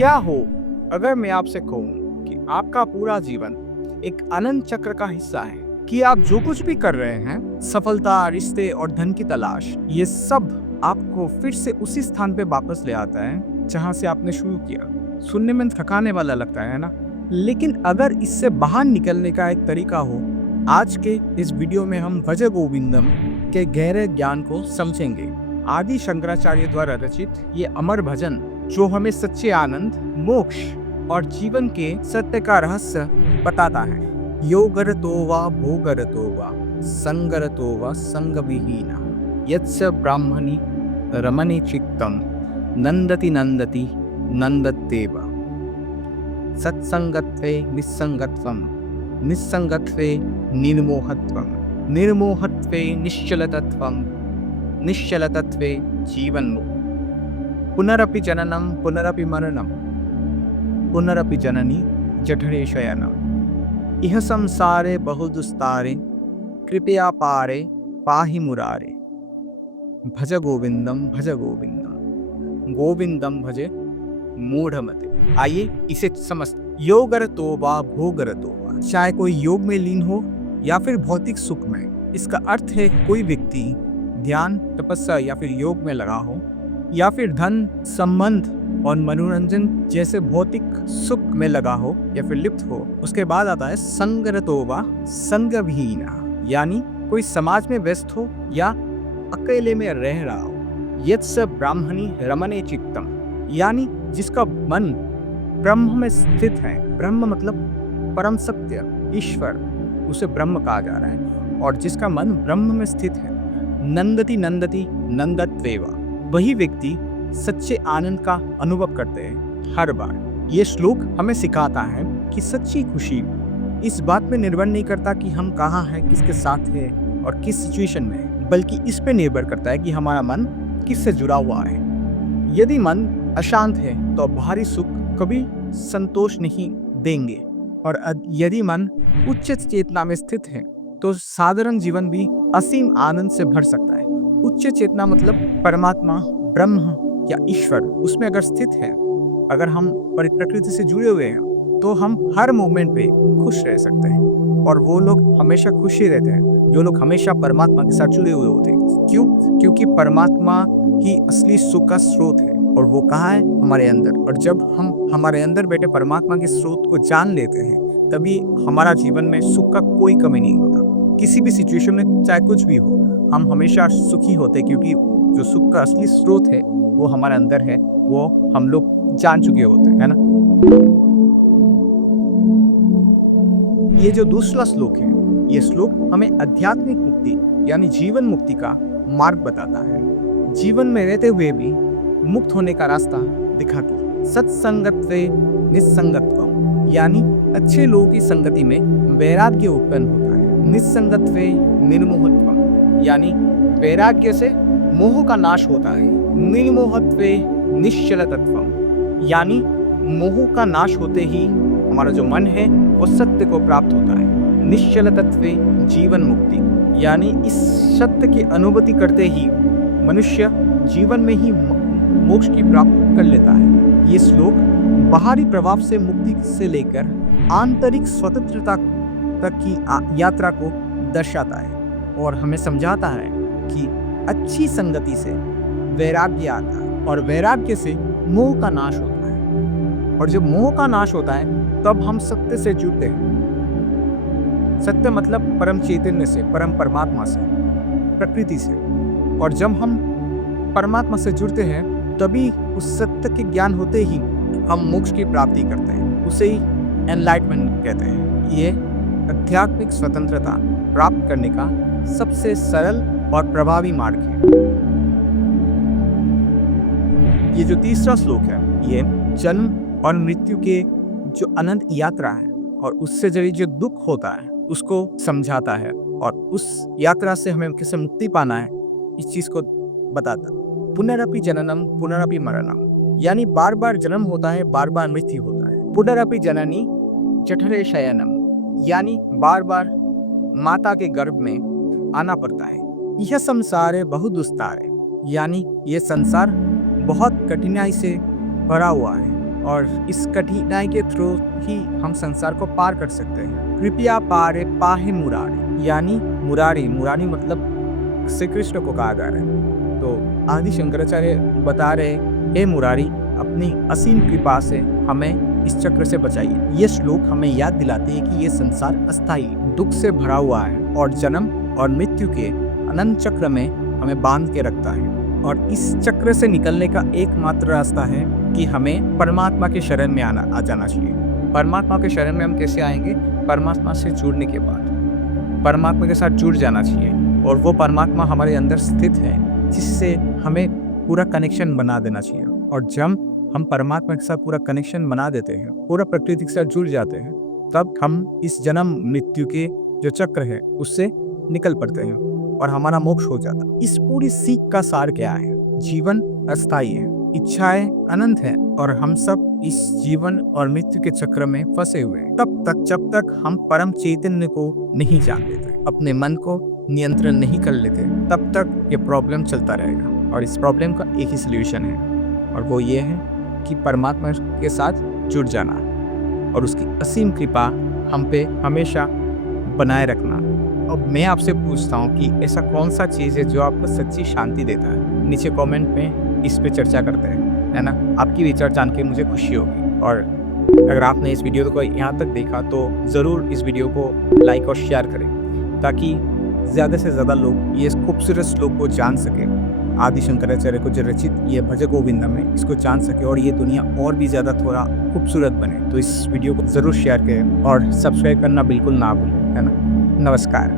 क्या हो अगर मैं आपसे कहूँ कि आपका पूरा जीवन एक अनंत चक्र का हिस्सा है, कि आप जो कुछ भी कर रहे हैं, सफलता, रिश्ते और धन की तलाश, ये सब आपको फिर से उसी स्थान पे वापस ले आता है जहां से आपने शुरू किया। सुनने में थकाने वाला लगता है ना? लेकिन अगर इससे बाहर निकलने का एक तरीका हो, आज के इस वीडियो में हम भज गोविंदम के गहरे ज्ञान को समझेंगे। आदि शंकराचार्य द्वारा रचित ये अमर भजन, जो हमें सच्चे आनंद, मोक्ष और जीवन के सत्य का रहस्य बताता है। योगरतो वा भोगरतो वा संगरतो वा संगविहीना यत्स ब्राह्मणि रमणे चित्तम नंदति नंदति नंदत्येव। सत्संगत्वे निस्संगत्वं, निस्संगत्वे निर्मोहत्वं, निर्मोहत्वे निश्चलतत्वं, निश्चलतत्वे जीवन्मुक्ति। पुनरपि जननं पुनरपि मरणं, पुनरपि जननी जठरे शयनम्। इह संसारे बहुदुस्तारे कृपया पारे पाहि मुरारे। भज गोविंदम भज गोविंदम, गोविंदम भजे मूढ़मते। आइए इसे समझते। योगरतो वा भोगरतो वा, चाहे कोई योग में लीन हो या फिर भौतिक सुख में। इसका अर्थ है कोई व्यक्ति ध्यान, तपस्या या फिर योग में लगा हो, या फिर धन, संबंध और मनोरंजन जैसे भौतिक सुख में लगा हो या फिर लिप्त हो। उसके बाद आता है संगरतो वा संगविहीना, यानी कोई समाज में व्यस्त हो या अकेले में रह रहा हो। यत्स ब्राह्मणि रमणे चित्तम, यानी जिसका मन ब्रह्म में स्थित है। ब्रह्म मतलब परम सत्य, ईश्वर, उसे ब्रह्म कहा जा रहा है। और जिसका मन ब्रह्म में स्थित है। नंदति नंदति नंदत्वेव, वही व्यक्ति सच्चे आनंद का अनुभव करते हैं हर बार। ये श्लोक हमें सिखाता है कि सच्ची खुशी इस बात में निर्भर नहीं करता कि हम कहाँ हैं, किसके साथ हैं और किस सिचुएशन में है, बल्कि इस पे निर्भर करता है कि हमारा मन किससे जुड़ा हुआ है। यदि मन अशांत है तो बाहरी सुख कभी संतोष नहीं देंगे, और यदि मन उच्च चेतना में स्थित है तो साधारण जीवन भी असीम आनंद से भर सकता है। उच्च चेतना मतलब परमात्मा, ब्रह्म या ईश्वर, उसमें अगर स्थित है, अगर हम प्रकृति से जुड़े हुए हैं, तो हम हर मोमेंट पे खुश रह सकते हैं। और वो लोग हमेशा खुश ही रहते हैं जो लोग हमेशा परमात्मा के साथ जुड़े हुए होते हैं। क्यों? क्योंकि परमात्मा ही असली सुख का स्रोत है, और वो कहाँ है? हमारे अंदर। और जब हम हमारे अंदर बैठे परमात्मा के स्रोत को जान लेते हैं, तभी हमारा जीवन में सुख का कोई कमी नहीं होता। किसी भी सिचुएशन में चाहे कुछ भी हो, हम हमेशा सुखी होते हैं, क्योंकि जो सुख का असली स्रोत है वो हमारे अंदर है, वो हम लोग जान चुके होते हैं, है ना? ये जो दूसरा श्लोक है, ये श्लोक हमें आध्यात्मिक मुक्ति यानी जीवन मुक्ति का मार्ग बताता है। जीवन में रहते हुए भी मुक्त होने का रास्ता दिखाती है। सत्संगत्वे निस्संगत्वम, यानी अच्छे लोगों की संगति में वैराग्य उत्पन्न होता है। निस्संगत्वे निर्मोहत्वम, यानी वैराग्य से मोह का नाश होता है। निर्मोहत्वे निश्चलतत्वम, यानी मोह का नाश होते ही हमारा जो मन है वो सत्य को प्राप्त होता है। निश्चलतत्वे जीवन मुक्ति, यानी इस सत्य की अनुभूति करते ही मनुष्य जीवन में ही मोक्ष की प्राप्ति कर लेता है। ये श्लोक बाहरी प्रभाव से मुक्ति से लेकर आंतरिक स्वतंत्रता तक की यात्रा को दर्शाता है, और हमें समझाता है कि अच्छी संगति से वैराग्य आता है, और वैराग्य से मोह का नाश होता है। और जब मोह का नाश होता है तब हम सत्य से जुड़ते हैं। सत्य मतलब परम चैतन्य से, परम परमात्मा से, प्रकृति से। और जब हम परमात्मा से जुड़ते हैं तभी उस सत्य के ज्ञान होते ही हम मोक्ष की प्राप्ति करते हैं। उसे ही एनलाइटमेंट कहते हैं। ये आध्यात्मिक स्वतंत्रता प्राप्त करने का सबसे सरल और प्रभावी मार्ग है। ये जो तीसरा श्लोक है, ये जन्म और मृत्यु के जो अनंत यात्रा है और उससे जड़ी जो दुख होता है उसको समझाता है, और उस यात्रा से हमें कैसे मुक्ति पाना है इस चीज को बताता। पुनरपि जननम पुनरपि मरणम, यानी बार बार जन्म होता है, बार बार मृत्यु होता है। पुनरपि जननी जठरे शयनम, यानी बार बार माता के गर्भ में आना पड़ता है। यह संसार है बहुत दुस्तार है, यानी ये संसार बहुत कठिनाई से भरा हुआ है। और इस कठिनाई के थ्रू ही हम संसार को पार कर सकते हैं। कृपया पारे पाहे मुरारी, यानी मुरारी मतलब श्री कृष्ण को कहा जा रहा है। तो आदि शंकराचार्य बता रहे, हे मुरारी, अपनी असीम कृपा से हमें इस चक्र से बचाइए। ये श्लोक हमें याद दिलाते हैं कि ये संसार अस्थायी दुख से भरा हुआ है और जन्म और मृत्यु के अनंत चक्र में हमें बांध के रखता है। और इस चक्र से निकलने का एकमात्र रास्ता है कि हमें परमात्मा के शरण में आ जाना चाहिए। परमात्मा के शरण में हम कैसे आएंगे? परमात्मा से जुड़ने के बाद परमात्मा के साथ जुड़ जाना चाहिए, और वो परमात्मा हमारे अंदर स्थित है, जिससे हमें पूरा कनेक्शन बना देना चाहिए। और जब हम परमात्मा के साथ पूरा कनेक्शन बना देते हैं, पूरा प्रकृति के साथ जुड़ जाते हैं, तब हम इस जन्म मृत्यु के जो चक्र है उससे निकल पड़ते हैं और हमारा मोक्ष हो जाता है। इस पूरी सीख का सार क्या है? जीवन अस्थायी है, इच्छाएं अनंत है, और हम सब इस जीवन और मृत्यु के चक्र में फंसे हुए हैं तब तक जब तक हम परम चैतन्य को नहीं जान लेते, अपने मन को नियंत्रण नहीं कर लेते, तब तक ये प्रॉब्लम चलता रहेगा। और इस प्रॉब्लम का एक ही सोल्यूशन है, और वो ये है कि परमात्मा के साथ जुड़ जाना और उसकी असीम कृपा हम पे हमेशा बनाए रखना। अब मैं आपसे पूछता हूँ कि ऐसा कौन सा चीज़ है जो आपको सच्ची शांति देता है? नीचे कमेंट में इस पे चर्चा करते हैं, है ना। आपकी विचार जान के मुझे खुशी होगी। और अगर आपने इस वीडियो को यहाँ तक देखा तो ज़रूर इस वीडियो को लाइक और शेयर करें, ताकि ज़्यादा से ज़्यादा लोग ये खूबसूरत श्लोक को जान सकें। आदि शंकराचार्य को जो रचित ये भज गोविंदम है, इसको जान सके और ये दुनिया और भी ज़्यादा थोड़ा खूबसूरत बने। तो इस वीडियो को ज़रूर शेयर करें और सब्सक्राइब करना बिल्कुल ना भूलें, है ना। नमस्कार।